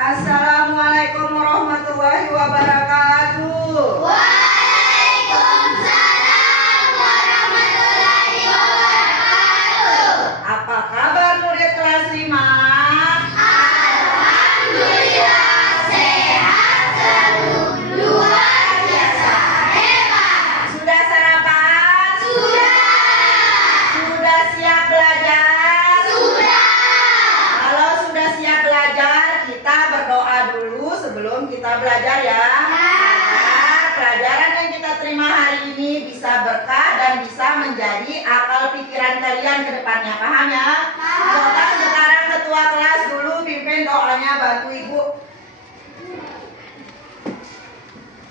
Assalamualaikum warahmatullahi wabarakatuh. Waalaikumsalam warahmatullahi wabarakatuh. Apa kabar murid kelas 5? Alhamdulillah sehat selalu, luar biasa hebat. Sudah sarapan? Sudah. Sudah siap belajar? Sudah. Kalau sudah siap belajar, kita berdoa dulu sebelum kita belajar ya. Agar pelajaran yang kita terima hari ini bisa berkah dan bisa menjadi akal pikiran kalian ke depannya. Paham ya? Coba sekarang ketua kelas dulu pimpin doanya, bantu ibu.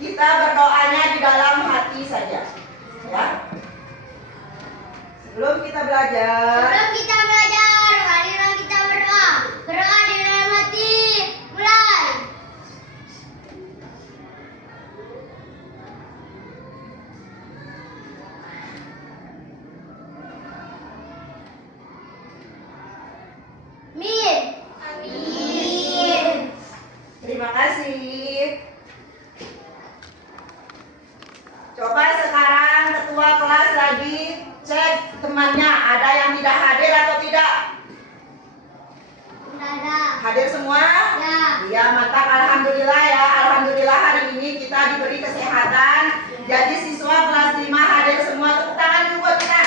Kita berdoanya di dalam hati saja, ya. Sebelum kita belajar, Sebelum kita belajar, marilah kita berdoa. Berdoa di dalam hati. Mulai. Amin. Amin. terima kasih. Coba sekarang ketua kelas lagi cek temannya, ada yang tidak hadir atau tidak? Sudah ada. Hadir semua? Ya. Iya, mantap. Alhamdulillah ya. Alhamdulillah hari ini kita diberi kesehatan. Jadi siswa kelas 5 hadir semua. Tepuk tangan dulu buat kita.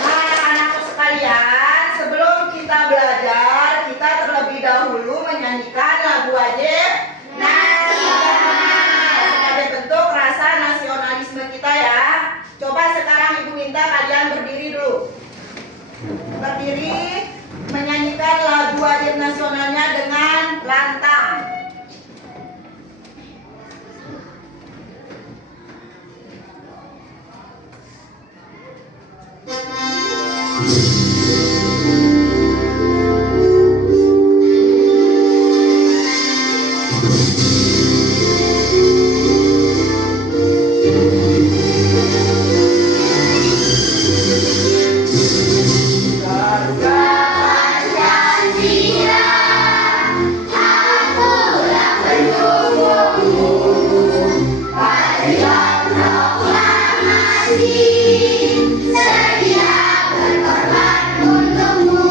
Nah, anak-anakku sekalian, sebelum kita belajar, kita terlebih dahulu menyanyikan lagu wajib nasional sebagai bentuk rasa nasionalisme kita ya. Coba sekarang Ibu minta kalian berdiri dulu. Berdiri menyanyikan lagu wajib nasionalnya dengan lantang. Pancasila, akulah pendukungmu. Patriot proklamasi, sedia berkorban untukmu.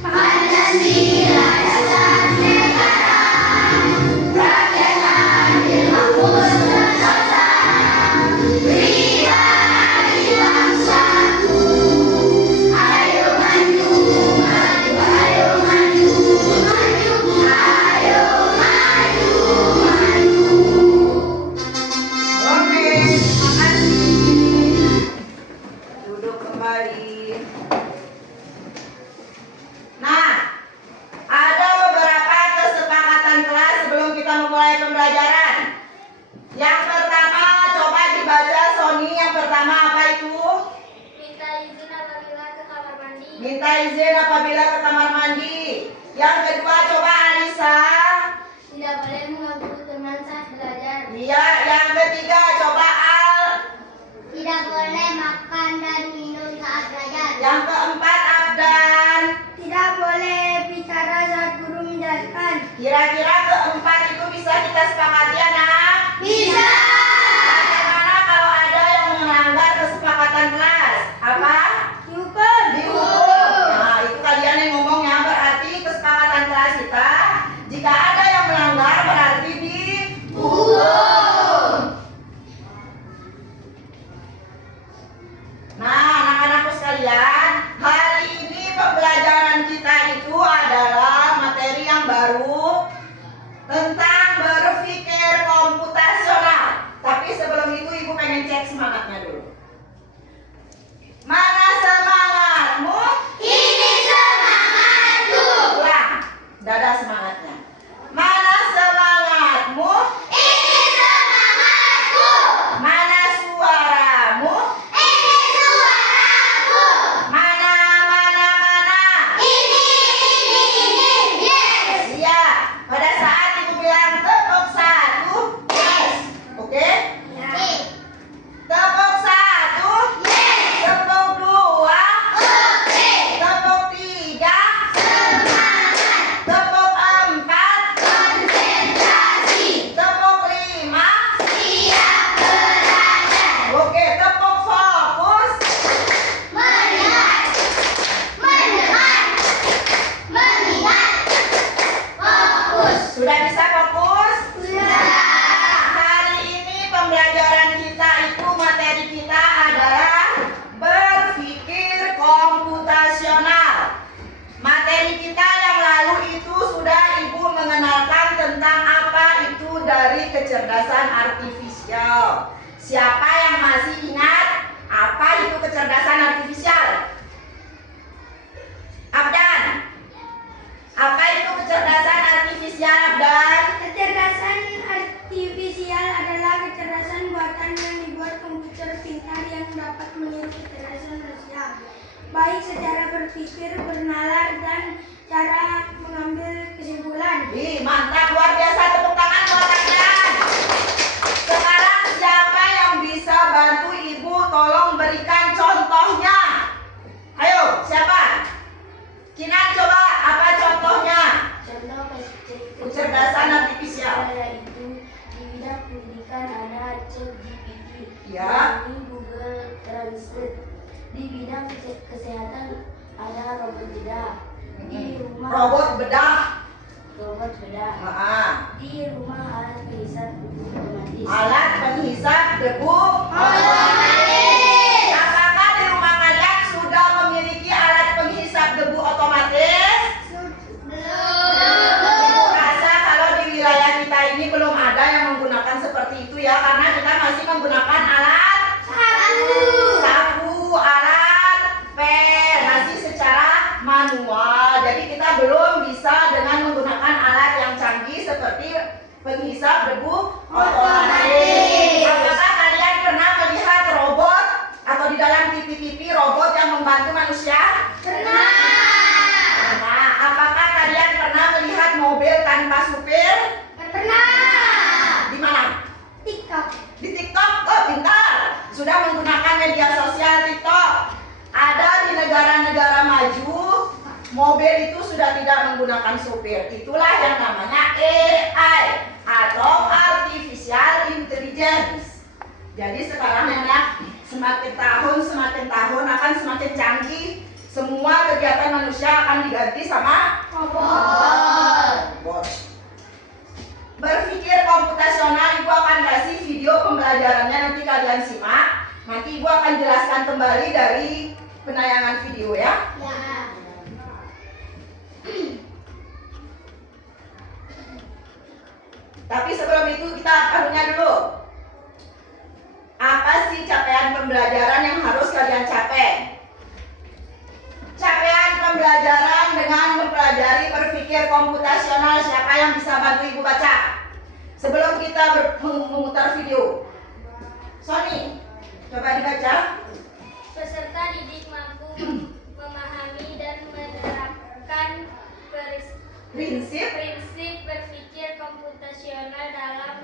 Pancasila dasar negara, rakyat adil makmur sentosa. Berilah hari bangsaku. Ayo maju, maju, ayo maju, maju, ayo maju, maju. Oke, terima kasih. Duduk kembali. Nah, ada beberapa kesepakatan kelas sebelum kita memulai pembelajaran. Yang pertama, coba dibaca Sony. Yang pertama apa itu? Minta izin apabila ke kamar mandi. Minta izin apabila ke kamar mandi. Yang kedua, coba Alisa. Tidak boleh mengganggu teman saat belajar. Iya, yang ketiga, coba Al. Tidak boleh makan dan minum saat belajar. Yang keempat, Abdan. Tidak boleh bicara saat guru menjelaskan. Kira-kira keempat itu bisa kita sepakati anak? Bisa. Bagaimana kalau ada yang melanggar kesepakatan kelas? Apa? Dihukum. Dihukum. Nah, itu kalian yang ngomongnya, berarti kesepakatan kelas kita. Jika ada yang melanggar berarti dihukum. Nah, anak-anakku sekalian, hari ini pembelajaran kita itu adalah materi yang baru tentang berpikir komputasional. Tapi sebelum itu Ibu pengen cek semangatnya dulu. Mana semangatmu? Ini semangatku. Ulang, dada semangatnya. Mana semangatmu? Ini semangatku. Sudah bisa fokus? Sudah. Hari ini pembelajaran kita itu materi kita adalah berpikir komputasional. Materi kita yang lalu itu sudah Ibu mengenalkan tentang apa itu dari kecerdasan artifisial. Siapa yang masih ingat apa itu kecerdasan artifisial? Abdan. Apa itu kecerdasan artifisial, Abdan? Kecerdasan artifisial adalah kecerdasan buatan yang dibuat komputer pintar yang dapat meniru kecerdasan manusia, baik secara berpikir, bernalar, dan cara mengambil kesimpulan. Ih, mantap, luar biasa, tepuk tangan buat kalian. Sekarang siapa yang bisa bantu Ibu tolong berikan contohnya? Ayo, siapa? Kinan coba, apa contohnya? Contoh Kecerdasan artifisial. yaitu di bidang pendidikan ada ChatGPT, Ya. ini Google Translate. Di bidang kesehatan ada robot bedah. Di rumah Robot bedah. robot bedah. Di rumah alat penghisap debu otomatis. Alat penghisap debu Otomatis. Apakah di rumah kalian sudah memiliki alat penghisap debu otomatis? Ibu rasa kalau di wilayah kita ini belum ada yang menggunakan seperti itu ya, karena kita masih menggunakan alat sapu, alat pel, masih secara manual. Jadi kita belum bisa dengan menggunakan alat yang canggih seperti penghisap debu otomatis. Apakah kalian pernah melihat robot atau di dalam TV-TV robot yang membantu manusia? Nah, apakah kalian pernah melihat mobil tanpa supir? Di mana? TikTok. Di TikTok. Oh, pintar. Sudah menggunakan media sosial TikTok. Ada di negara-negara maju, mobil itu sudah tidak menggunakan supir. Itulah yang namanya AI atau Artificial Intelligence. Jadi sekarang anak semakin tahun akan semakin canggih. Semua kegiatan manusia akan diganti sama robot. Berpikir komputasional, Ibu akan kasih video pembelajarannya, nanti kalian simak. Nanti Ibu akan jelaskan kembali dari penayangan video ya. Tapi sebelum itu kita anunya dulu. Apa sih capaian pembelajaran yang harus kalian capai? Capaian pembelajaran dengan mempelajari berpikir komputasional, siapa yang bisa bantu Ibu baca? Sebelum kita memutar video. Sony, coba dibaca. Peserta didik mampu memahami dan menerapkan Prinsip prinsip berpikir komputasional dalam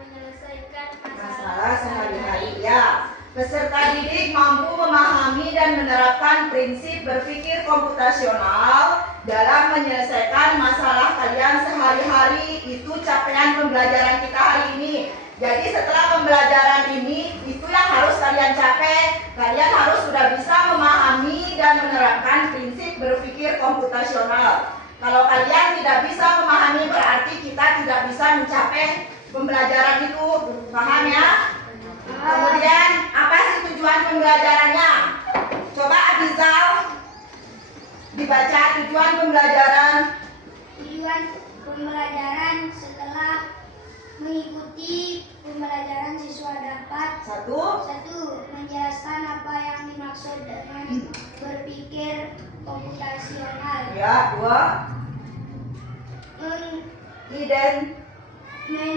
menyelesaikan masalah sehari-hari ya. Peserta didik mampu memahami dan menerapkan prinsip berpikir komputasional dalam menyelesaikan masalah kalian sehari-hari. Itu capaian pembelajaran kita hari ini. Jadi setelah pembelajaran ini, itu yang harus kalian capai. Kalian harus sudah bisa memahami dan menerapkan prinsip berpikir komputasional. Kalau kalian tidak bisa memahami, berarti kita tidak bisa mencapai pembelajaran itu. Paham ya? Kemudian apa sih tujuan pembelajarannya? Coba Abizal dibaca tujuan pembelajaran. Tujuan pembelajaran setelah mengikuti pembelajaran siswa dapat Satu, menjelaskan apa yang dimaksud dengan berpikir komputasional. ya. Dua,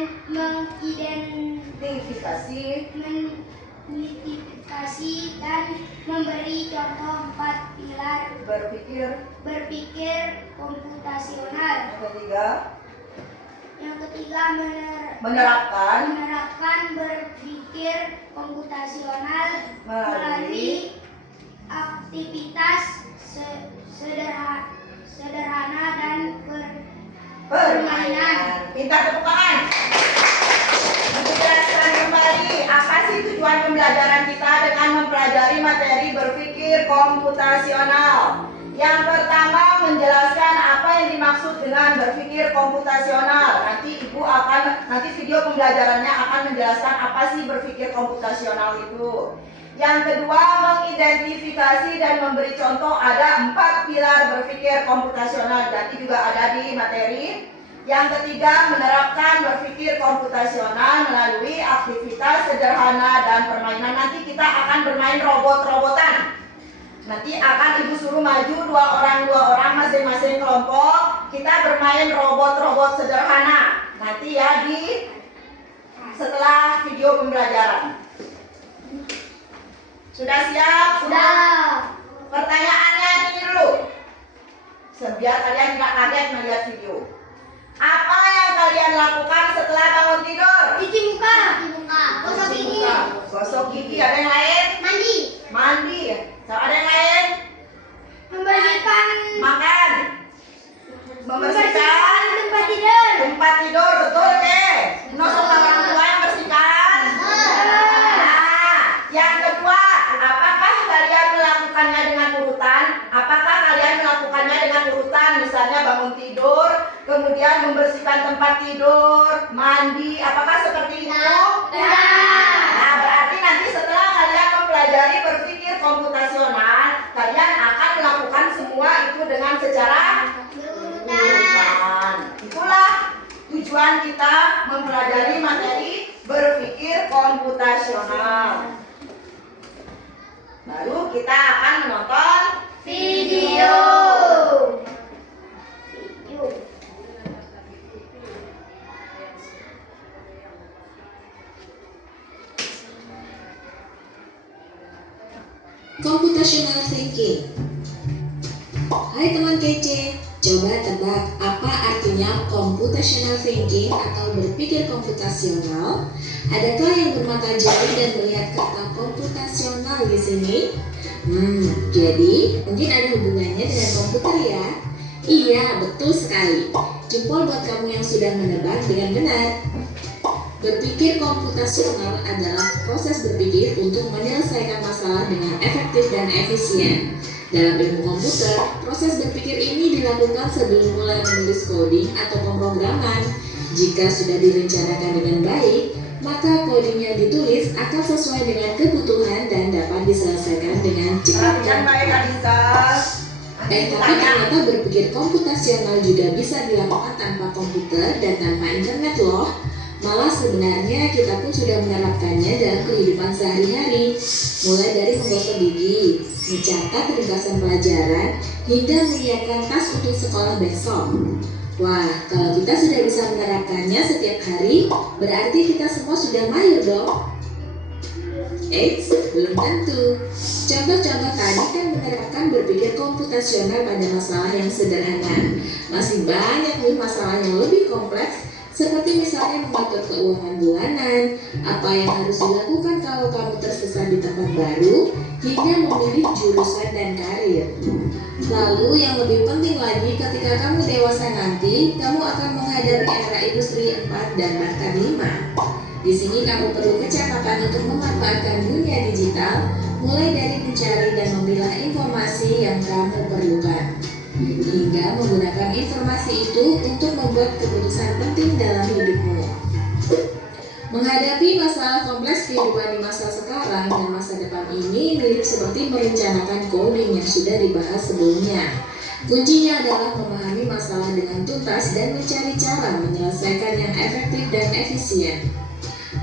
mengidentifikasi dan memberi contoh 4 pilar berpikir komputasional. Yang ketiga menerapkan berpikir komputasional melalui aktivitas sederhana dan permainan. Pintar, tepuk tangan. Dijelaskan kembali apa sih tujuan pembelajaran kita dengan mempelajari materi berpikir komputasional. Yang pertama, menjelaskan apa yang dimaksud dengan berpikir komputasional. Nanti video pembelajarannya akan menjelaskan apa sih berpikir komputasional itu. Yang kedua, mengidentifikasi dan memberi contoh. Ada 4 pilar berpikir komputasional, nanti juga ada di materi. Yang ketiga, menerapkan berpikir komputasional melalui aktivitas sederhana dan permainan. Nanti kita akan bermain robot-robotan. Nanti akan ibu suruh maju 2 orang masing-masing kelompok. Kita bermain robot-robot sederhana. Nanti ya setelah video pembelajaran. Sudah siap? Sudah. Pertanyaannya ini dulu. Biar kalian tidak kaget melihat video. Apa yang kalian lakukan setelah bangun tidur? Cuci muka. Gosok gigi. Gosok gigi. Ada yang lain? Mandi. Ada yang lain? Membersihkan. Makan. Membersihkan tempat tidur. tempat tidur. Betul ke? Nosok orang tua yang bersihkan. Nah, yang kedua, apakah kalian melakukannya dengan urutan? Misalnya bangun tidur, kemudian membersihkan tempat tidur, mandi. Apakah seperti itu? Nah, berarti nanti setelah kalian mempelajari berpikir komputasional, kalian akan melakukan semua itu dengan secara urutan. Itulah tujuan kita mempelajari materi berpikir komputasional. Baru kita akan menonton video. Computational thinking. Hai teman kece, coba tebak apa artinya computational thinking atau berpikir komputasional? Adakah yang bermata jari dan melihat kata komputasional di sini? Jadi mungkin ada hubungannya dengan komputer ya? Iya, betul sekali. Jempol buat kamu yang sudah menebak dengan benar. Berpikir komputasional adalah proses berpikir untuk menyelesaikan masalah dengan efektif dan efisien. Dalam ilmu komputer, proses berpikir ini dilakukan sebelum mulai menulis coding atau pemrograman. Jika sudah direncanakan dengan baik, maka coding yang ditulis akan sesuai dengan kebutuhan dan dapat diselesaikan dengan cepat. Tapi ternyata berpikir komputasional juga bisa dilakukan tanpa komputer dan tanpa internet loh. Malah sebenarnya kita pun sudah menerapkannya dalam kehidupan sehari-hari, mulai dari menggosok gigi, mencatat ringkasan pelajaran, hingga menyiapkan tas untuk sekolah besok. Wah, kalau kita sudah bisa menerapkannya setiap hari, berarti kita semua sudah mahir dong. Eits, belum tentu. Contoh-contoh tadi kan menerapkan berpikir komputasional pada masalah yang sederhana. Masih banyak nih masalah yang lebih kompleks, seperti misalnya mengatur keuangan bulanan, apa yang harus dilakukan kalau kamu tersesat di tempat baru, hingga memilih jurusan dan karir. Lalu yang lebih penting lagi, ketika kamu dewasa nanti, kamu akan menghadapi era industri 4 dan bahkan 5. Di sini kamu perlu kecepatan untuk memanfaatkan dunia digital, mulai dari mencari dan memilah informasi yang kamu perlukan, hingga menggunakan informasi itu untuk membuat keputusan penting dalam hidupmu. Menghadapi masalah kompleks kehidupan di masa sekarang dan masa depan ini mirip seperti merencanakan coding yang sudah dibahas sebelumnya. Kuncinya adalah memahami masalah dengan tuntas dan mencari cara menyelesaikan yang efektif dan efisien.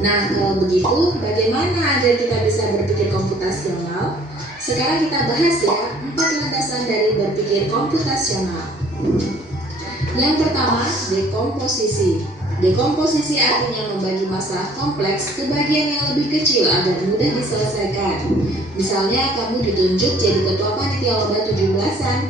Nah, kalau begitu, bagaimana agar kita bisa berpikir komputasional? Sekarang kita bahas ya 4 landasan dari berpikir komputasional. Yang pertama, dekomposisi. Dekomposisi artinya membagi masalah kompleks ke bagian yang lebih kecil agar mudah diselesaikan. Misalnya kamu ditunjuk jadi ketua panitia lomba 17-an.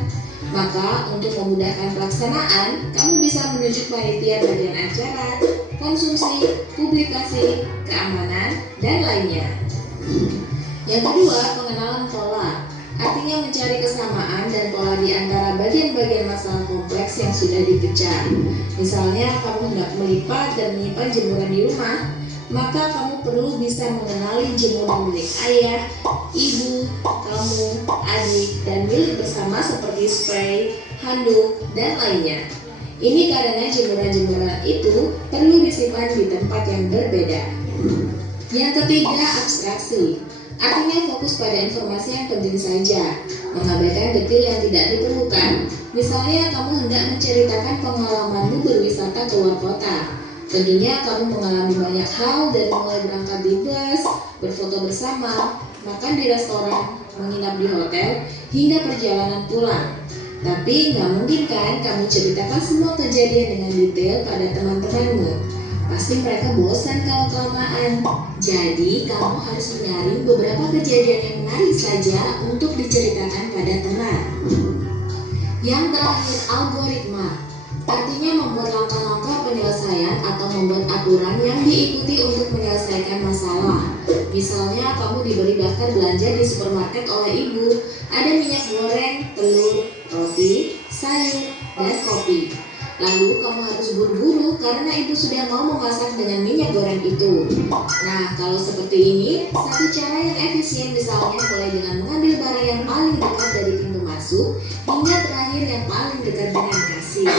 Maka untuk memudahkan pelaksanaan, kamu bisa menunjuk panitia bagian acara, konsumsi, publikasi, keamanan, dan lainnya. Yang kedua, pengenalan pola. Artinya mencari kesamaan dan pola di antara bagian-bagian masalah kompleks yang sudah dipecah. Misalnya, kamu hendak melipat dan menyimpan jemuran di rumah. maka kamu perlu bisa mengenali jemuran milik ayah, ibu, kamu, adik, dan milik bersama seperti spray, handuk, dan lainnya. Ini karena jemuran-jemuran itu perlu disimpan di tempat yang berbeda. Yang ketiga, abstraksi. Artinya fokus pada informasi yang penting saja, mengabaikan detail yang tidak diperlukan. Misalnya kamu hendak menceritakan pengalamanmu berwisata ke luar kota. Tentunya kamu mengalami banyak hal dari mulai berangkat di bus, berfoto bersama, makan di restoran, menginap di hotel, hingga perjalanan pulang. Tapi nggak mungkin kan kamu ceritakan semua kejadian dengan detail pada teman-temanmu. Pasti mereka bosan kalau kelamaan. Jadi kamu harus menyaring beberapa kejadian yang menarik saja untuk diceritakan pada teman. Yang terakhir, algoritma. Artinya membuat langkah-langkah penyelesaian atau membuat aturan yang diikuti untuk menyelesaikan masalah. Misalnya kamu diberi daftar belanja di supermarket oleh ibu. Ada minyak goreng, telur, roti, sayur, dan kopi. Lalu kamu harus buru-buru karena ibu sudah mau memasak dengan minyak goreng itu. Nah, kalau seperti ini, satu cara yang efisien misalnya mulai dengan mengambil barang yang paling dekat dari pintu masuk hingga terakhir yang paling dekat dengan kasir.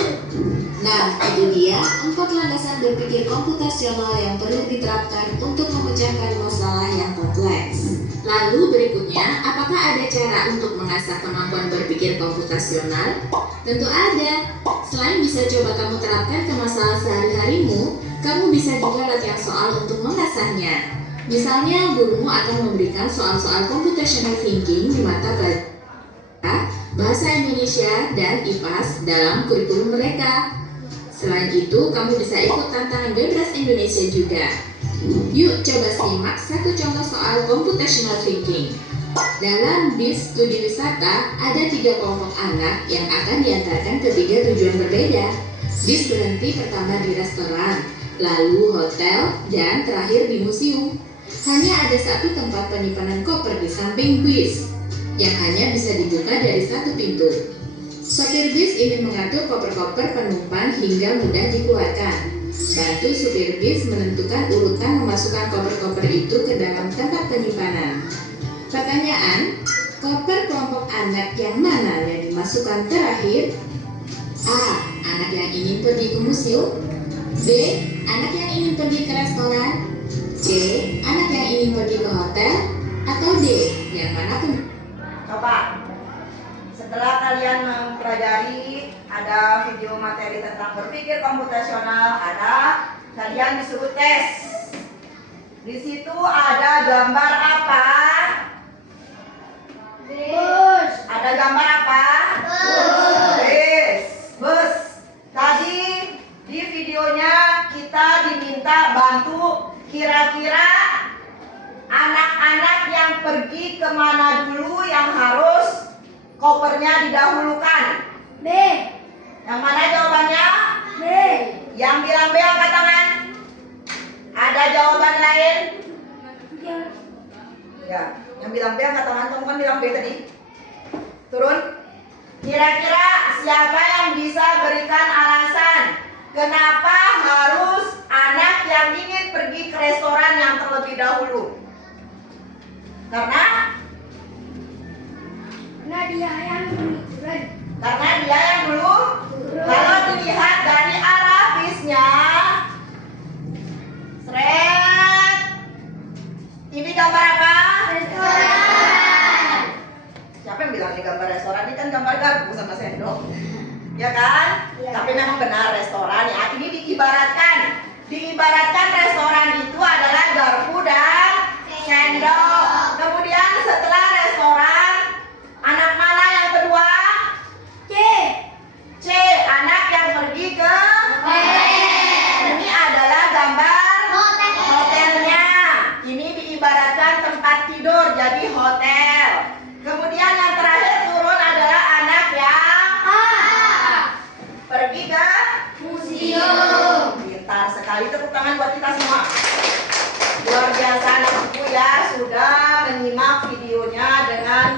Nah, itu dia 4 landasan berpikir komputasional yang perlu diterapkan untuk memecahkan masalah yang kompleks. Lalu berikutnya, apakah ada cara untuk mengasah kemampuan berpikir komputasional? Tentu ada. Selain bisa coba kamu terapkan ke masalah sehari-harimu, kamu bisa juga latihan soal untuk mengasahnya. Misalnya, gurumu akan memberikan soal-soal computational thinking di mata pelajaran Bahasa Indonesia dan IPAS dalam kurikulum mereka. Selain itu, kamu bisa ikut tantangan Bebras Indonesia juga. Yuk coba simak satu contoh soal computational thinking. Dalam bis studi wisata, ada 3 kelompok anak yang akan diantarkan ke 3 tujuan berbeda. Bis berhenti pertama di restoran, lalu hotel, dan terakhir di museum. Hanya ada 1 tempat penyimpanan koper di samping bis, yang hanya bisa dibuka dari 1 pintu. Sopir bis ingin mengatur koper-koper penumpang hingga mudah dikeluarkan. Bantu supir bis menentukan urutan memasukkan koper-koper itu ke dalam tempat penyimpanan. Pertanyaan, koper kelompok anak yang mana yang dimasukkan terakhir? A. Anak yang ingin pergi ke museum. B. Anak yang ingin pergi ke restoran. C. Anak yang ingin pergi ke hotel. Atau D. Yang manapun. Coba. Setelah kalian mempelajari ada video materi tentang berpikir komputasional, kalian disuruh tes. Di situ ada gambar apa? Bus. Ada gambar apa? Bus. Bus. Tadi di videonya kita diminta bantu kira-kira anak-anak yang pergi kemana dulu yang harus kopernya didahulukan. B. Yang mana jawabannya? B. Yang bilang B angkat tangan. Ada jawaban lain? Ya, yang bilang B angkat tangan. Kamu kan bilang B tadi. Turun. Kira-kira siapa yang bisa berikan alasan kenapa harus anak yang ingin pergi ke restoran yang terlebih dahulu? Karena dia yang turun. Karena dia yang dulu. Kalau dilihat dari arah bisnya, seret. Ini gambar apa? Restoran. Siapa yang bilang ini gambar restoran? Ini kan gambar garpu sama sendok, ya kan? Ya. Tapi memang benar restoran ya. Ini diibaratkan restoran itu adalah garpu dan sendok. Kemudian setelah restoran, anak mana yang kedua? C. Anak yang pergi ke hotel. Ini adalah gambar hotelnya. Ini diibaratkan tempat tidur, jadi hotel. Kemudian yang terakhir turun adalah anak yang pergi ke museum. Pintar sekali, tepuk tangan buat kita semua. Luar biasa anak-anakku ya, sudah menyimak videonya dengan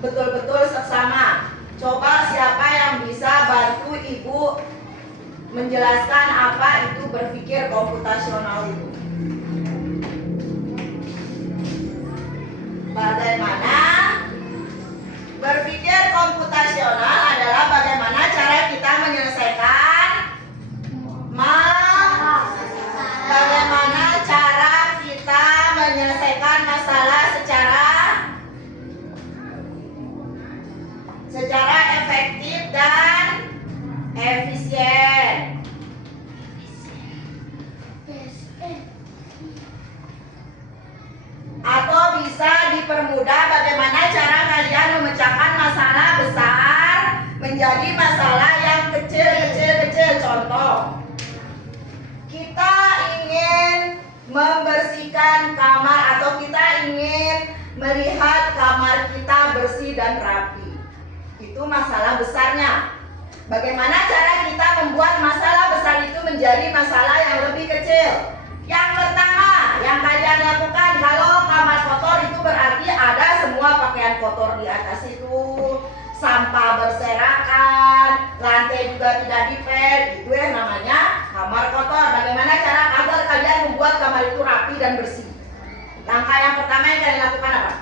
betul-betul seksama. Coba siapa yang bisa bantu ibu menjelaskan apa itu berpikir komputasional itu? Bagaimana berpikir komputasional adalah bagaimana cara kita menyelesaikan bagaimana cara kita menyelesaikan masalah secara efektif dan efisien. Atau bisa dipermudah bagaimana cara kalian memecahkan masalah besar menjadi masalah yang kecil. Contoh, kita ingin membersihkan kamar atau kita ingin melihat kamar kita bersih dan rapi. Itu masalah besarnya. Bagaimana cara kita membuat masalah besar itu menjadi masalah yang lebih kecil? Yang pertama yang kalian lakukan, kalau kamar kotor itu berarti ada semua pakaian kotor di atas itu, sampah berserakan, lantai juga tidak dipel, itu yang namanya kamar kotor. Bagaimana cara agar kalian membuat kamar itu rapi dan bersih? Langkah yang pertama yang kalian lakukan apa?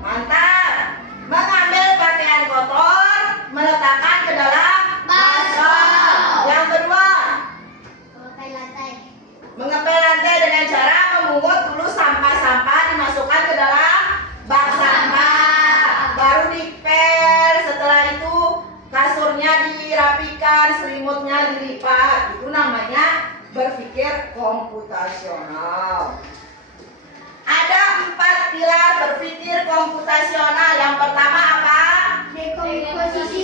Mantap. Mengambil pakaian kotor, meletakkan ke dalam baskom. Yang kedua, mengepel lantai dengan cara memungut dulu sampah-sampah, dimasukkan ke dalam bak sampah, baru dipel. Setelah itu kasurnya dirapikan, selimutnya dilipat. Itu namanya berpikir komputasional. Ada 4 pilar berpikir komputasional. Yang pertama apa? Dekomposisi.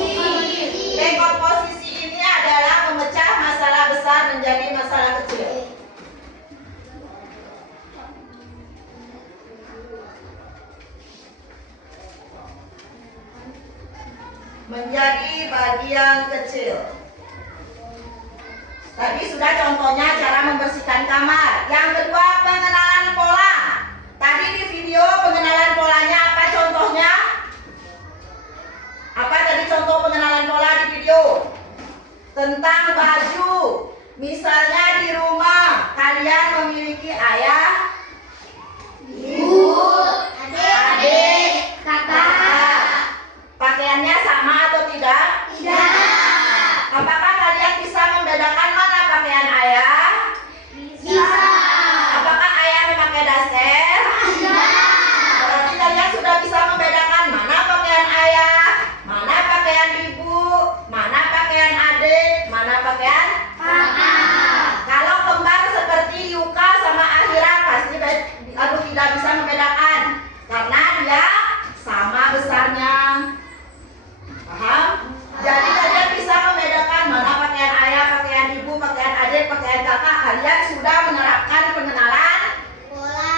Dekomposisi ini adalah memecah masalah besar menjadi masalah kecil. Menjadi bagian kecil. Tadi sudah contohnya cara membersihkan kamar. Yang kedua, pengenalan pola. Tadi di video pengenalan polanya apa contohnya? Apa tadi contoh pengenalan pola di video? Tentang baju. Misalnya di rumah kalian memiliki ayah, ibu, adik, kakak. Pakaiannya sama atau tidak? Tidak. Apakah kalian bisa membedakan mana pakaian ayah? Bisa. Apakah ayah memakai daster? Tidak. Berarti kalian sudah bisa membedakan mana pakaian ayah, mana pakaian ibu, mana pakaian adik, mana pakaian Kakak. Kalau kembar seperti Yuka sama Ahira pasti tidak bisa membedakan karena dia sama besarnya. Paham? Jadi kalian bisa membedakan mana pakaian ayah, pakaian ibu, pakaian adik, pakaian kakak. Kalian sudah menerapkan pengenalan pola.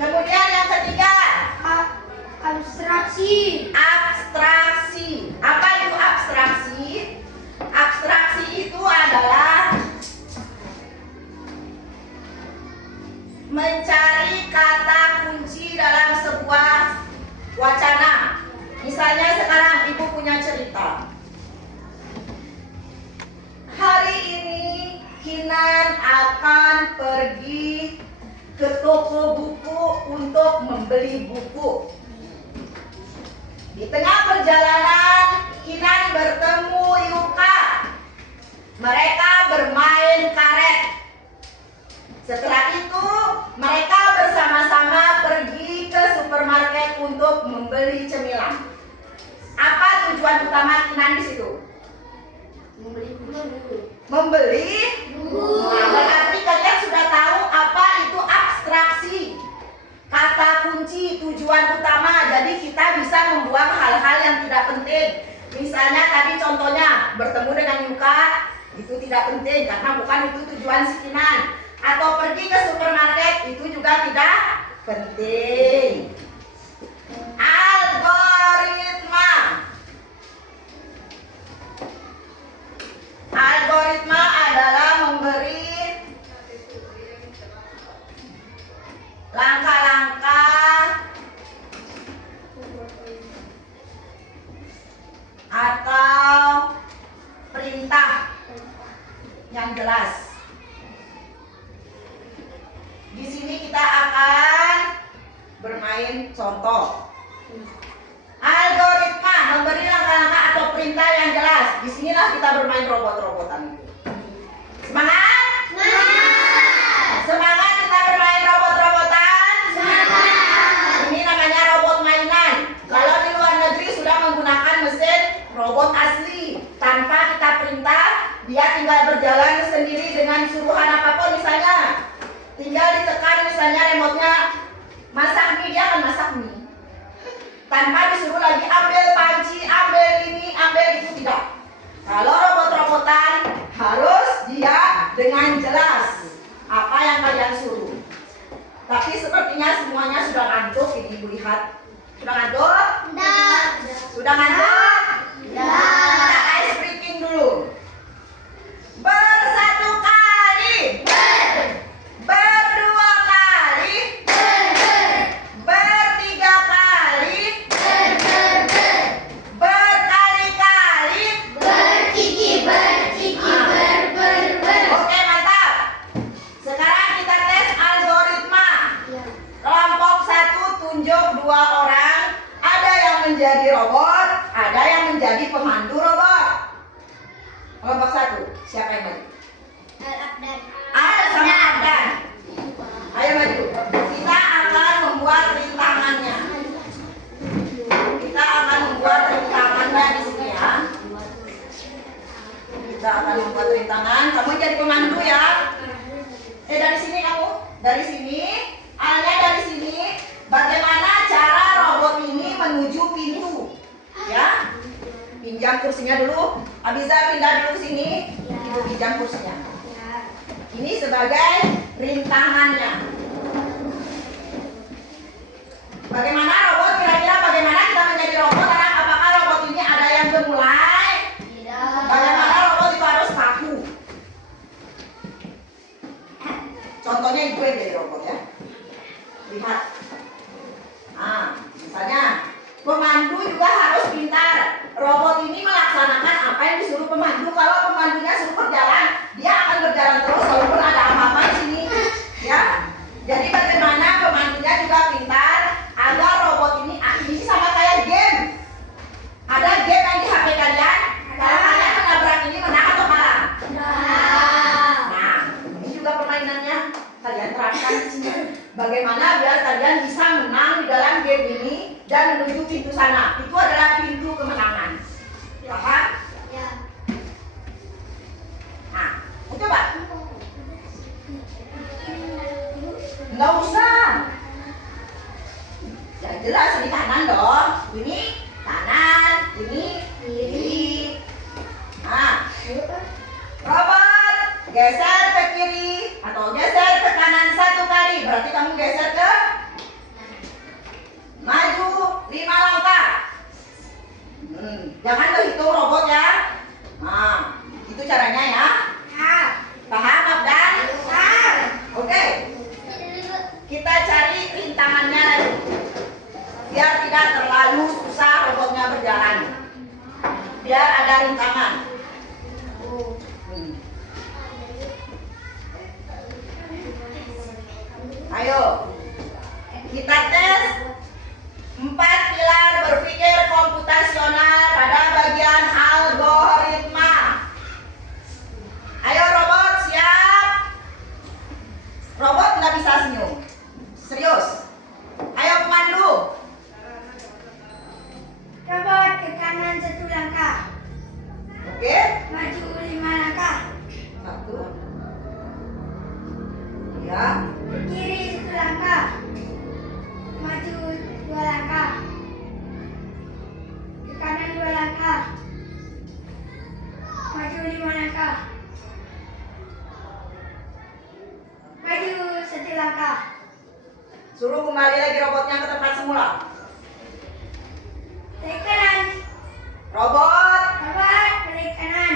Kemudian yang ketiga, Abstraksi. abstraksi. Apa itu abstraksi? Abstraksi itu adalah mencari kata kunci dalam sebuah wacana. Misalnya sekarang ibu punya cerita. Hari ini Kinan akan pergi ke toko buku untuk membeli buku. Di tengah perjalanan Kinan bertemu Yuka. Mereka bermain karet. Setelah itu mereka bersama-sama pergi ke supermarket untuk membeli cemilan. Apa tujuan utama Kinan di situ? Membeli buku. Nah, berarti kalian sudah tahu apa itu abstraksi. Kata kunci, tujuan utama. Jadi kita bisa membuang hal-hal yang tidak penting. Misalnya tadi contohnya bertemu dengan Yuka, itu tidak penting karena bukan itu tujuan si Kinan. Atau pergi ke supermarket, itu juga tidak penting. Algoritma. Algoritma adalah memberi langkah-langkah atau perintah yang jelas. disinilah kita bermain robot-robotan itu. Semangat? Semangat kita bermain robot-robotan? Ini namanya robot mainan. Kalau di luar negeri sudah menggunakan mesin robot asli. Tanpa kita perintah, dia tinggal berjalan sendiri dengan suruhan apapun misalnya. Tinggal ditekan misalnya remote-nya, masak mie, dia akan masak mie. Tanpa disuruh lagi ambil panci, ambil ini, ambil itu, tidak. Kalau robot-robotan harus dia dengan jelas apa yang kalian suruh. Tapi sepertinya semuanya sudah ngantuk, ini Ibu lihat. Sudah ngantuk? Sudah ngantuk? Kita ice breaking dulu. Bersatu kali. Berdua kali. Bertiga kali. Berkali-kali. Oke, mantap. Sekarang kita tes algoritma. Kelompok 1 tunjuk 2 orang. Ada yang menjadi robot, ada yang menjadi pemandu robot. Kelompok 1, siapa yang maju? Al sama Abdan. Ayo maju. Kita akan membuat rintangannya. Kita akan membuat rintangannya di sini ya. Kita akan membuat rintangan. Kamu jadi pemandu ya. Dari sini kamu. Dari sini. Alnya dari sini. Bagaimana cara robot ini menuju pintu? Ya. Pinjam kursinya dulu. Abiza pindah dulu ke sini. Ibu pinjam kursinya. Ini sebagai rintangannya. Bagaimana robot? Kira-kira bagaimana kita menjadi robot? Anak, apakah robot ini ada yang gemulai? Bagaimana robot itu harus kaku? Contohnya ibu yang jadi robot ya. Lihat. Nah, misalnya pemandu juga harus pintar. Robot ini melaksanakan apa yang disuruh pemandu. Kalau pemandunya suruh berjalan, dia akan berjalan terus walaupun ada apa-apa di sini. Ya. Jadi bagaimana pemandunya juga pintar agar robot ini sama kayak game. Ada game yang di HP kalian? Kalau kalian menabrak ini menang atau kalah? Nah, ini juga permainannya. Kalian terapkan di sini. Bagaimana biar kalian bisa menang di dalam game ini dan menuju pintu sana. Itu adalah pintu kemenangan. Paham? Nah, coba. Nggak usah. Yang jelas di kanan dong. Ini kanan, ini kiri. Nah, robot geser ke kiri atau geser ke kanan 1 kali. Berarti kamu geser ke maju 5 langkah. Jangan berhitung robot ya. Nah, itu caranya ya. Paham, Abdan? Oke. Kita cari rintangannya lagi. Biar tidak terlalu susah robotnya berjalan. Biar ada rintangan. Ayo. Kita tes 4 pilar berpikir komputasional pada bagian algoritma. Ayo robot, siap? Robot nggak bisa senyum. Serius. Ayo pemandu. Robot ke kanan 1 langkah. Oke. Maju 5 langkah. 1. Ya. Ke kiri 1 langkah. Maju 2 langkah. Ke kanan 2 langkah. Maju 5 langkah. Maju 1 langkah. Suruh kembali lagi robotnya ke tempat semula. Balik kanan. Robot. Robot balik kanan.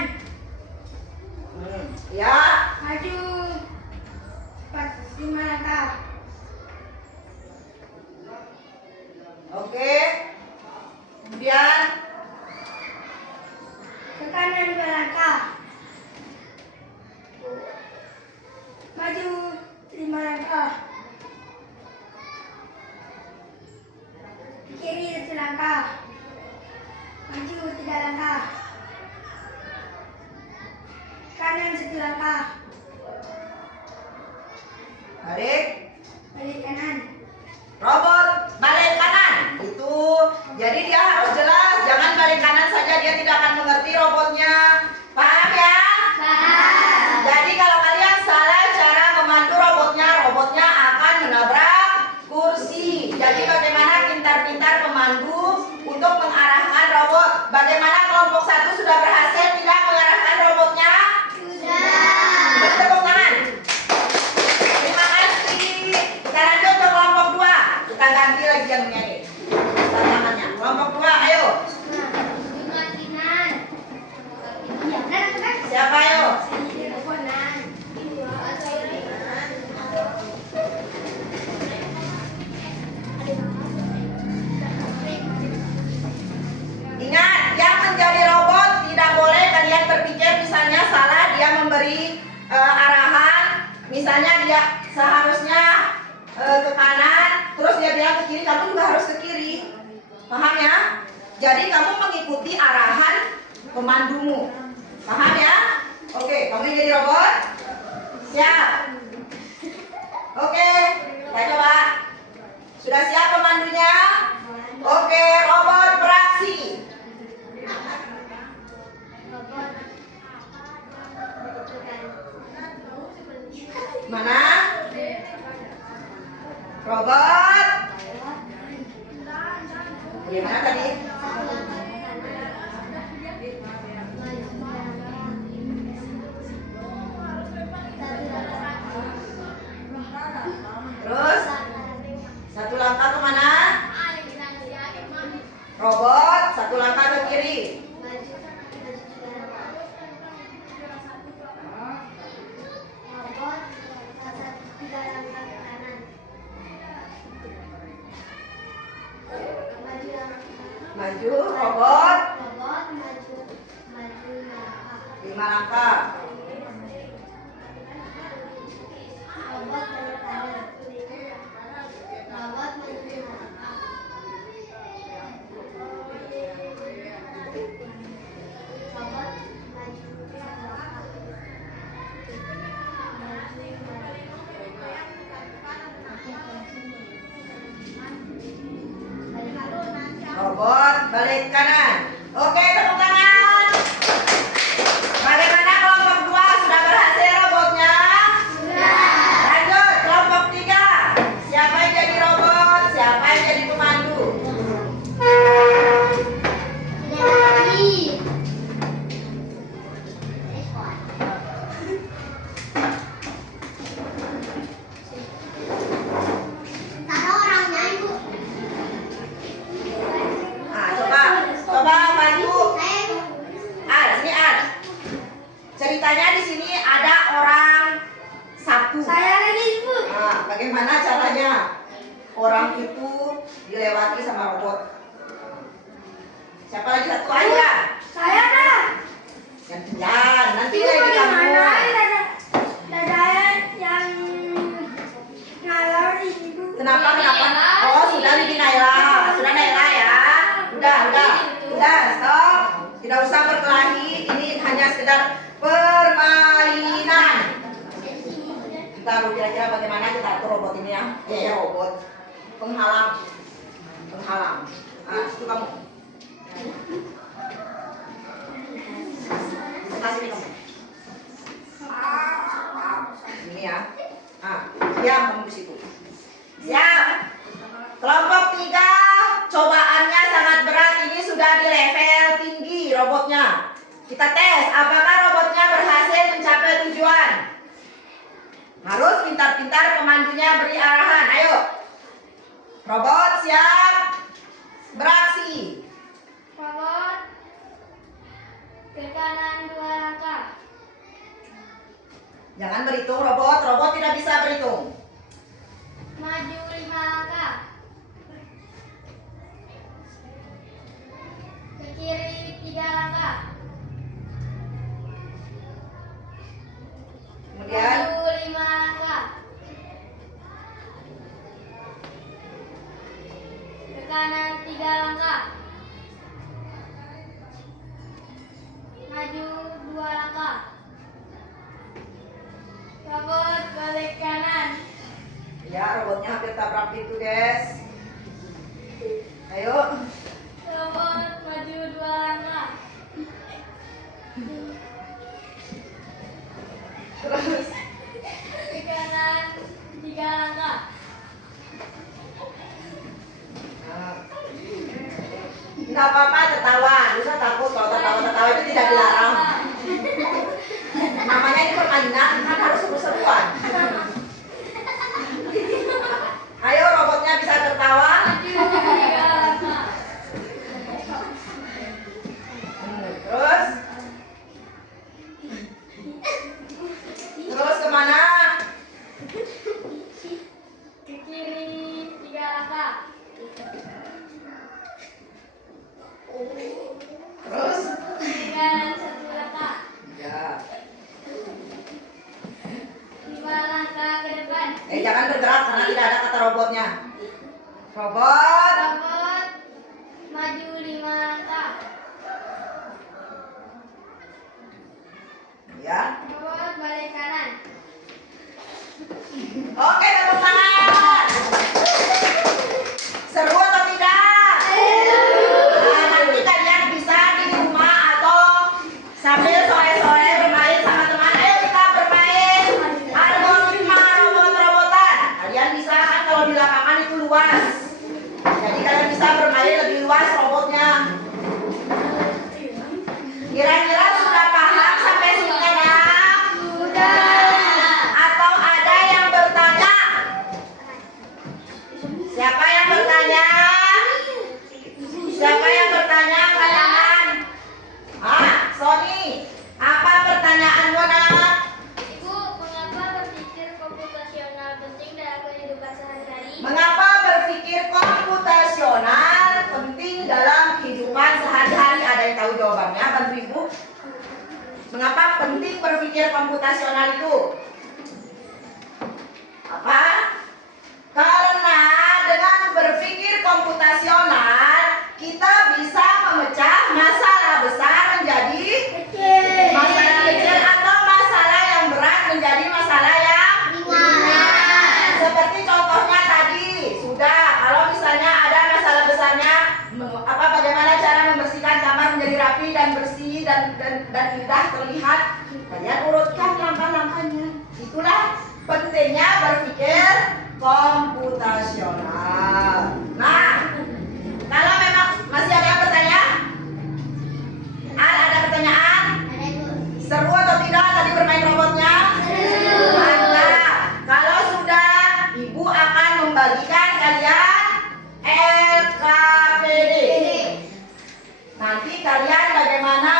Ya. Maju 5 langkah. Oke. Kemudian Ke kanan 2 langkah. Maju 5 langkah. Ke kiri 1 langkah. Maju 3 langkah. kanan 1 langkah. Balik. Balik kanan. Robot balik kanan. Itu. Jadi dia harus jelas. Jangan balik kanan saja, dia tidak akan mengerti robotnya. Paham ya? Paham. Jadi kalau kalian salah cara memandu robotnya, robotnya akan menabrak kursi. Jadi bagaimana pintar-pintar pemandu untuk mengarahkan robot? Bagaimana kelompok 1 sudah berhasil tidak mengarahkan robotnya? Sudah. Beri tepuk tangan. Terima kasih. Kita lanjut ke kelompok 2. Kita ganti lagi yang menyanyi. Tantangannya. Kelompok 2, ayo. Siapa ayo? Ingat, yang menjadi robot tidak boleh kalian berpikir misalnya salah dia memberi arahan. Misalnya dia seharusnya ke kanan, terus dia bilang ke kiri, kamu juga harus ke kiri. Paham ya? Jadi kamu mengikuti arahan pemandumu. Paham ya? Oke, kamu jadi robot? Siap? Oke, kita coba. Sudah siap pemandunya? Oke, robot beraksi. Mana? Robot? Gimana tadi? Terus? 1 langkah kemana? Robot, 1 langkah ke kiri. Maju, robot. 5 langkah. Robot balik kanan. Oke, tepuk tangan. Bagaimana kelompok 2? Sudah berhasil robotnya? Sudah. Lanjut, kelompok 3. Siapa yang jadi robot? Siapa yang jadi pemandu? Nah, coba bantu. Sini ceritanya di sini ada orang satu. Saya lagi, Ibu. Nah, bagaimana caranya orang itu dilewati sama robot? Siapa lagi satu aja? Saya kan. Gantian, nanti Ibu lagi kamu. bagaimana? Dada yang ngalor Ibu. Kenapa? Oh, sudah Bibi Naila. Sudah Naila ya. Udah, stop. Tidak usah berkelahi. Ini hanya sekedar permainan. Kita tahu kira-kira bagaimana kita atur robot ini ya. Robot penghalang. Itu kamu. Kasih nih kamu. Ini ya. Diam kamu di situ. Siap. Kelompok 3, cobaannya sangat berat. Ini sudah di level tinggi robotnya. Kita tes apakah robotnya berhasil mencapai tujuan. Harus pintar-pintar pemandunya beri arahan. Ayo. Robot siap. Beraksi. Robot ke kanan 2 langkah. Jangan berhitung robot tidak bisa berhitung. Maju 5 langkah. Ke kiri 3 langkah. Kemudian Maju 5 langkah. Ke kanan 3 langkah. Maju 2 langkah. tertawa. Lusa takut kalau tertawa itu tidak dilarang. Namanya ini permainan, kan harus seru-seruan. Ayo robotnya bisa tertawa. Terus kemana? Ke kiri 3 langkah. Terus? Dengan 1 langkah. Ya. 5 langkah ke depan. Jangan bergerak karena tidak ada kata robotnya. Robot. Robot maju 5 langkah. Ya. Robot balik kanan. Oke, tepuk tangan. Seru atau tidak? Nah, nanti kalian bisa di rumah atau sambil sore-sore bermain sama teman. Ayo kita bermain algoritma robot-robotan. Kalian bisa kan kalau di lapangan itu luas. Jadi kalian bisa bermain lebih luas robotnya. Kira-kira sudah paham sampai sini anak? Atau ada yang bertanya? Siapa yang bertanya? Siapa yang bertanya? Angkat tangan. Sony, apa pertanyaanmu nak? Ibu, mengapa berpikir komputasional penting dalam kehidupan sehari-hari? Mengapa berpikir komputasional penting dalam kehidupan sehari-hari? Ada yang tahu jawabannya? Bantu ibu. Mengapa penting berpikir komputasional itu? Apa? Karena dengan berpikir komputasional kita bisa memecah masalah besar menjadi masalah kecil atau masalah yang berat menjadi masalah yang ringan. Seperti contohnya tadi sudah, kalau misalnya ada masalah besarnya bagaimana cara membersihkan kamar menjadi rapi dan bersih dan indah terlihat, kalian urutkan langkah-langkahnya. Itulah pentingnya berpikir komputasional. Nah, kalau memang masih ada yang bertanya? Ada pertanyaan? Seru atau tidak tadi bermain robotnya? Mantap. Kalau sudah, ibu akan membagikan kalian LKPD. Nanti kalian bagaimana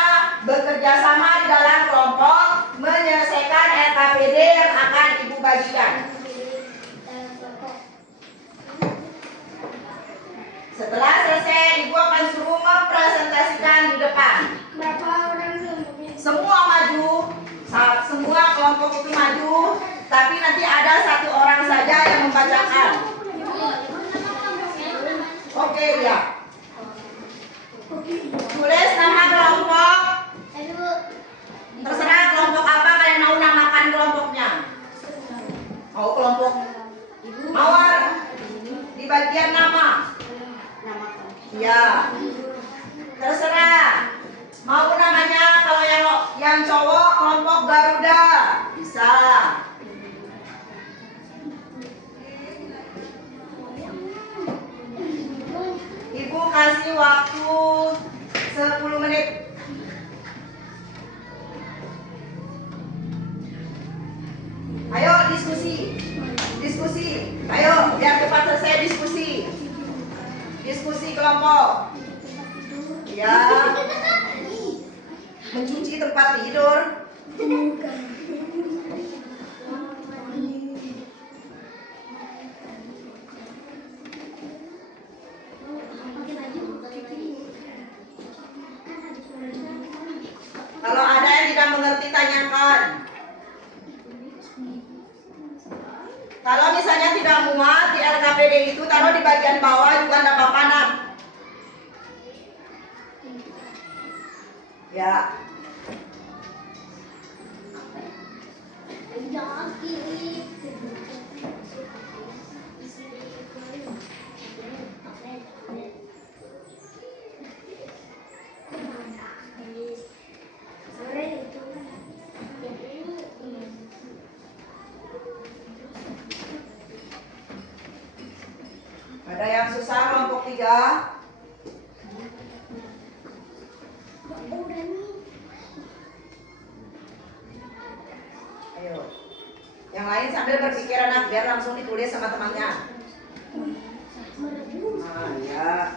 bekerja sama di dalam kelompok menyelesaikan LKPD yang akan ibu bagikan. Setelah selesai, ibu akan suruh mempresentasikan di depan. Berapa orang kelompoknya? Semua maju, semua kelompok itu maju, tapi nanti ada 1 orang saja yang membacakan. Oke, ya. Tulis nama kelompok. Terserah kelompok apa kalian mau namakan kelompoknya. Mau kelompok mawar di bagian nama. Ya, terserah. Mau namanya kalau yang cowok kelompok Garuda bisa. Ibu kasih waktu 10 menit. Ayo diskusi. Ayo biar cepat selesai diskusi. Diskusi kelompok. Ya. Mencuci tempat tidur. Kalau ada yang tidak mengerti tanyakan. Kalau misalnya tidak muat di LKPD itu taruh di bagian bawah juga tidak apa-apa nak. Ya. Ada yang susah kelompok 3? sambil berpikir anak biar langsung ditulis sama temannya. Nah, ya.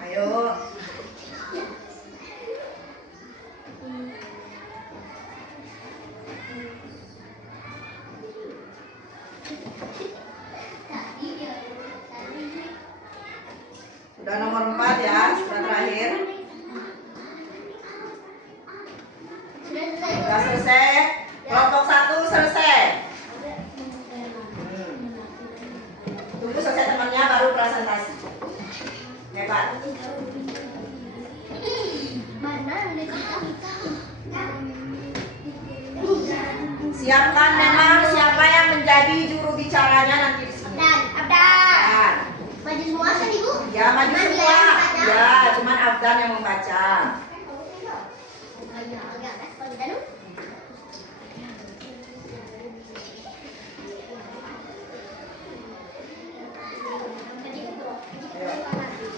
Ayo. Sudah nomor 4 ya, sudah terakhir. Sudah selesai. Kelompok 1 selesai. Tunggu selesai temannya baru presentasi. Hebat. Siapkan memang siapa yang menjadi juru bicaranya nanti di sini. Dan. Maju semua kan ibu? Ya, maju semua. Ya, cuman Afdan yang membaca.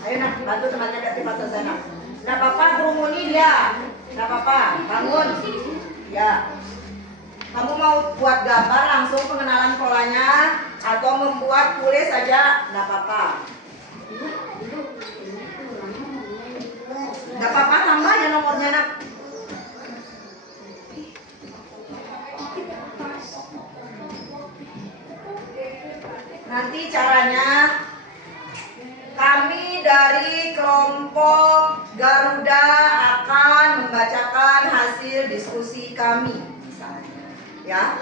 Ayo nak, bantu temannya ke tempat sana. Nggak apa-apa, kerumuni dia. Nggak apa-apa, bangun. Ya. Kamu mau buat gambar langsung pengenalan polanya atau membuat tulis saja, nggak apa-apa. Nggak apa-apa, tambah ya nomornya nak. Nanti caranya kami dari kelompok Garuda akan membacakan hasil diskusi kami, misalnya, ya.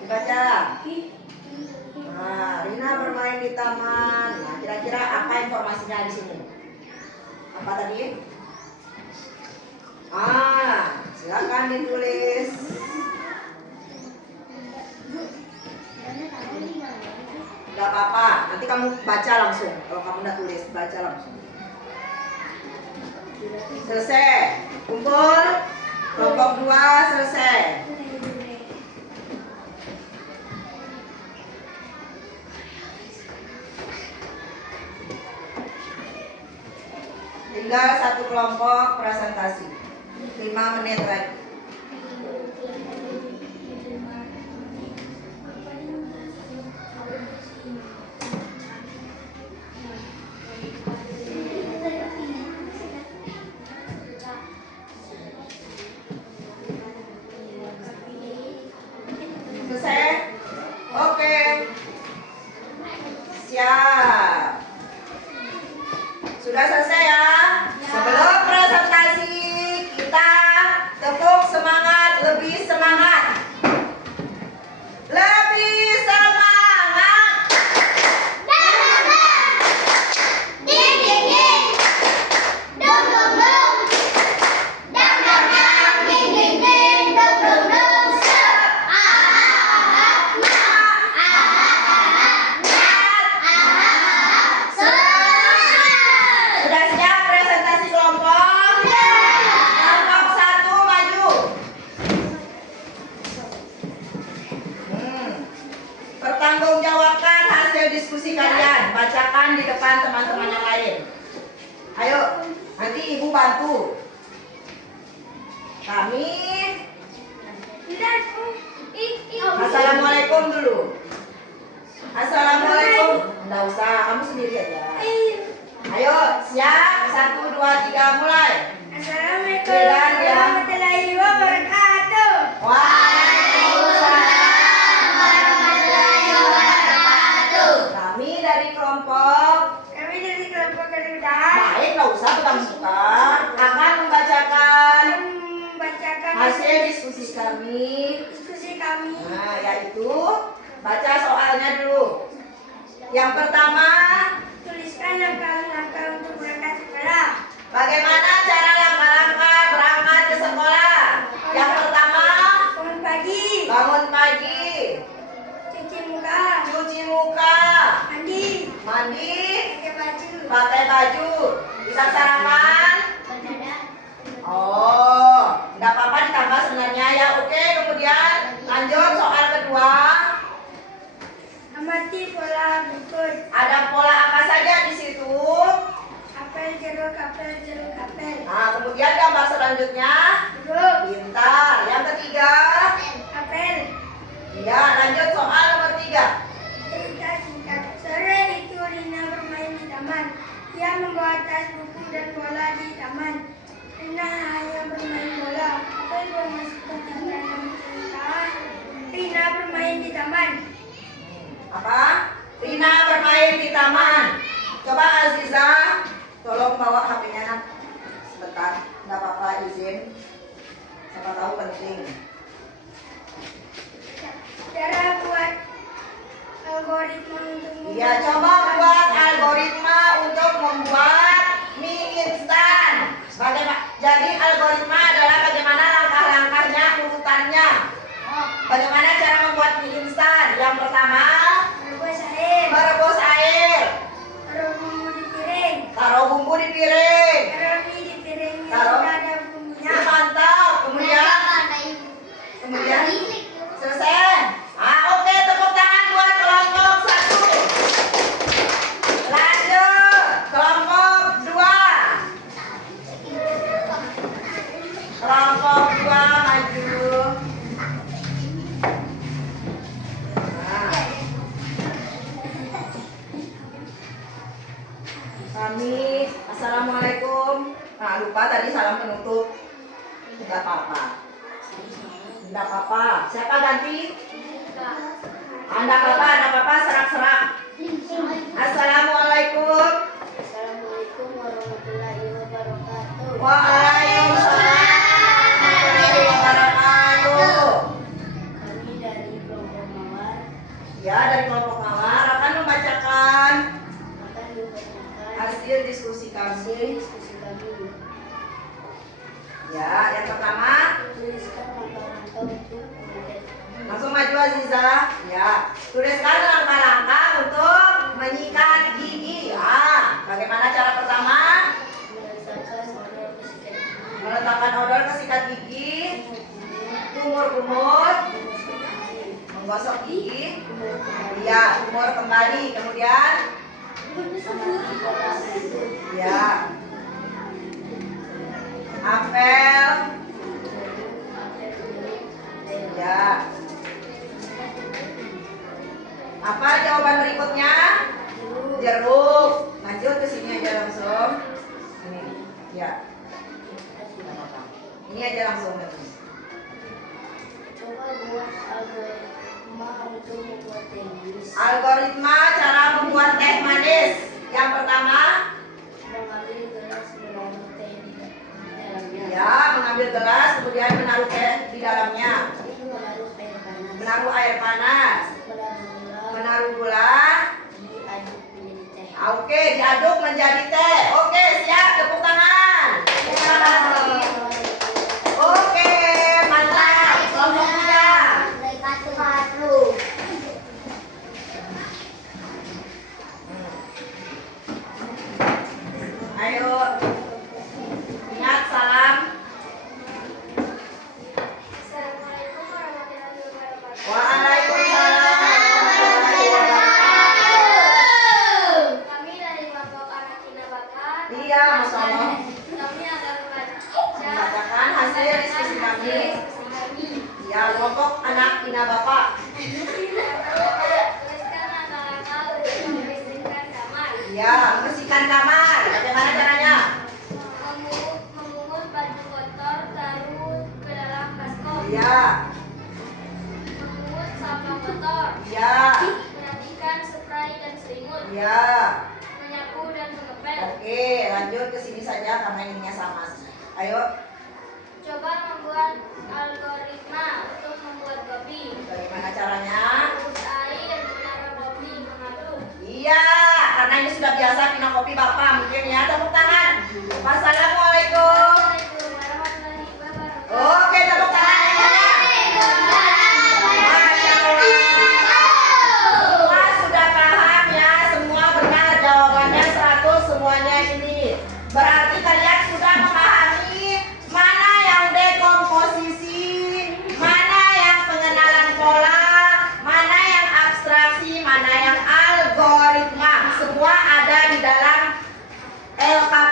Dibaca. Nah, Rina bermain di taman. Nah, kira-kira apa informasinya di sini? Apa tadi? Silakan ditulis. Gak apa-apa, nanti kamu baca langsung. Kalau kamu udah tulis, baca langsung. Selesai. Kumpul. Kelompok 2 selesai. Tinggal satu kelompok presentasi. 5 menit lagi. Selesai? Oke. Siap. Sudah selesai ya? Sebelum presentasi kita tepuk semangat, lebih semangat. Lebih semangat. Sudah siap presentasi kelompok? Kelompok 1 maju. Pertanggungjawabkan hasil diskusi kalian. Bacakan di depan teman-teman yang lain. Ayo, nanti ibu bantu. Kami Assalamualaikum dulu. Assalamualaikum. Nggak usah, kamu sendiri aja. Ayo, siap. 1, 2, 3, mulai. Assalamualaikum Dan ya. warahmatullahi wabarakatuh. Waalaikumsalam warahmatullahi wabarakatuh. Kami dari kelompok Kami dari kelompok Garuda baik, nggak usah bentar-bentar. Akan membacakan membacakan hasil diskusi kami. diskusi kami. Nah, yaitu baca soalnya dulu. Yang pertama, Tuliskan langkah-langkah untuk berangkat sekolah. bagaimana cara langkah-langkah berangkat ke sekolah? Yang pertama, Bangun pagi, bangun pagi, cuci muka, cuci muka, mandi, mandi, pakai baju. pakai baju, bisa sarapan. Oh, nggak apa-apa ditambah sebenarnya ya. Oke, kemudian lanjut soal kedua. Amati pola berikut. Ada pola apa saja di situ? Apel, jeruk, apel, jeruk, apel. Nah, kemudian gambar selanjutnya. Jeruk, Pintar. Yang ketiga. apel. Ya, lanjut soal nomor 3. Cerita singkat. Sore itu Rina bermain di taman. Ia membawa tas, buku, dan bola di taman. Rina hanya bermain bola. Apel memasukkan dalam cerita. Rina bermain di taman. Apa? Rina bermain di taman. Coba Aziza, tolong bawa HP-nya nak. Sebentar, nggak apa-apa, izin. Siapa tahu penting. Cara buat algoritma untuk Ya, coba buat algoritma untuk membuat mie instan. Jadi algoritma adalah bagaimana langkah-langkahnya, urutannya. Bagaimana cara membuat mie instan? Yang pertama, merebus air, merebus air, taruh bumbu di piring, taruh bumbu di piring. taruh mie di piring yang Taruh. sudah ada bumbunya. Mantap. Kemudian selesai. Oke, tepuk tangan buat kelompok 1. Lanjut kelompok 2. Kelompok 2 maju. Nah. Kami assalamualaikum. Nah, lupa tadi salam penutup. Tidak apa-apa. Tidak apa-apa. Siapa ganti? Anda apa-apa, serak-serak. Assalamualaikum. Assalamualaikum warahmatullahi wabarakatuh. Waalaikumsalam warahmatullahi wabarakatuh. Kami dari kelompok Mawar Ya, dari kelompok Mawar akan membacakan akan membacakan hasil diskusi kami. diskusi kami. Ya, yang pertama, Tuliskan langkah-langkah untuk menyikat langsung maju Aziza. Ya, tuliskan langkah-langkah untuk menyikat gigi. Bagaimana cara pertama? meletakkan modal ke sikat gigi. Meletakkan odol ke sikat gigi, kumur-kumur, menggosok gigi. Ya, kumur kembali. Kemudian, ya, apel. Ya. Apa jawaban berikutnya? Jeruk. Lanjut ke sini aja langsung. Ini. Ya. Ini aja langsung. Coba buat algoritma untuk membuat teh manis. Algoritma cara membuat teh manis. Yang pertama, Mengambil gelas menaruh teh di dalamnya. ya, mengambil gelas kemudian menaruh teh di dalamnya. Menaruh air panas. Menaruh air panas. Menaruh gula. Diaduk menjadi teh. Oke, diaduk menjadi teh. Oke, siap, tepuk tangan. Terima kasih. Oke, mantap. Kelompok 3. Ayo. Ingat salam. Assalamualaikum warahmatullahi wabarakatuh. Waalaikumsalam warahmatullahi wabarakatuh. Kami dari kelompok anak Kina Bakat. Iya, Masya Allah. Kami akan Membacakan hasil diskusi kami. kami. Ya, kelompok anak Ina Bapak. Tuliskan langkah-langkah untuk membersihkan kamar. Ya, bersihkan kamar. Bagaimana caranya? Memungut baju kotor, taruh ke dalam baskom. Ya, Memungut sampah kotor. ya, Perhatikan spray dan selimut. ya. Menyapu dan mengepel. Oke, lanjut ke sini saja karena ininya sama. Ayo, Coba membuat algoritma untuk membuat kopi. bagaimana caranya? Rebus air, menaruh kopi, mengaduk. Iya,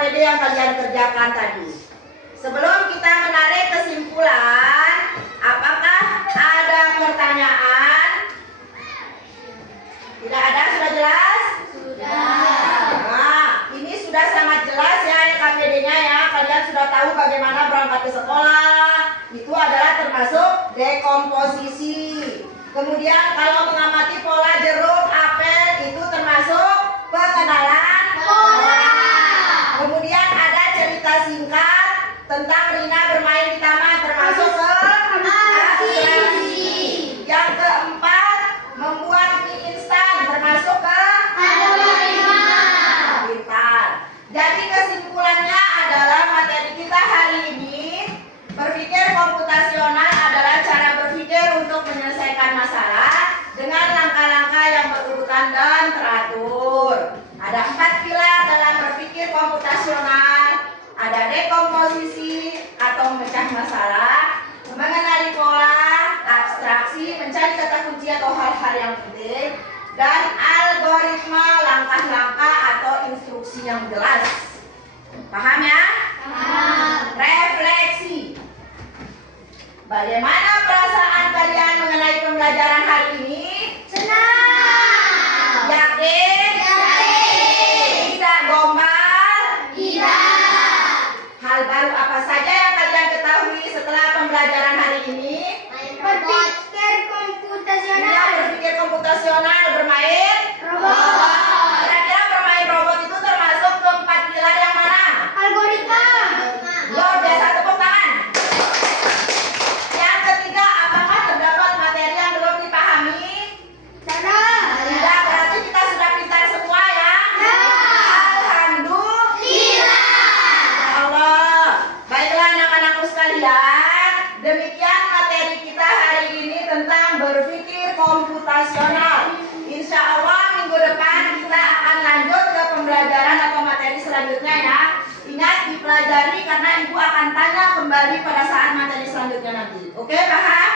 KPD yang kalian kerjakan tadi. Sebelum kita menarik kesimpulan, apakah ada pertanyaan? Tidak ada, sudah jelas? Nah, ini sudah sangat jelas ya KPD-nya ya. Kalian sudah tahu bagaimana berangkat ke sekolah. Itu adalah termasuk dekomposisi. Kemudian kalau mengamati pola jeruk, apel itu termasuk pengenalan pola. Kemudian ada cerita singkat tentang Rina bermain di taman termasuk abstraksi. Yang keempat, membuat mie instan termasuk pintar. Jadi kesimpulannya adalah materi kita hari ini, berpikir komputasional adalah cara berpikir untuk menyelesaikan masalah dengan langkah-langkah yang berurutan dan teratur. Ada 4 pilar dalam berpikir komputasional. Ada dekomposisi atau memecah masalah, mengenali pola, abstraksi, mencari kata kunci atau hal-hal yang penting, dan algoritma, langkah-langkah atau instruksi yang jelas. Paham ya? Paham. Refleksi. Bagaimana perasaan kalian mengenai pembelajaran hari ini? Senang. Yakin? Yakin. Tidak gombal? Tidak. Hal baru apa saja yang kalian ketahui setelah pembelajaran hari ini? Berpikir komputasional. Iya, berpikir komputasional, bermain Robot. Kira-kira bermain robot itu termasuk keempat pilar yang mana? Algoritma. Luar biasa, tepuk tangan. Yang ketiga, apakah terdapat materi yang belum dipahami? Tidak, berarti kita sudah pintar semua ya. Alhamdulillah. Ya Allah. Baiklah anak-anakku sekalian, demikian materi kita hari ini tentang berpikir komputasional. Insya Allah minggu depan kita akan lanjut ke pembelajaran atau materi selanjutnya ya. Ingat dipelajari karena ibu akan tanya kembali pada saat materi selanjutnya nanti. Oke, paham?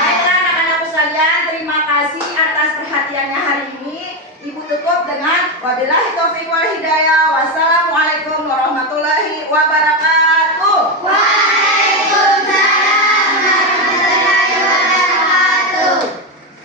Baiklah anak-anakku sekalian, terima kasih atas perhatiannya hari ini. Ibu tutup dengan wabillahi taufiq wal hidayah. Wassalamualaikum warahmatullahi wabarakatuh.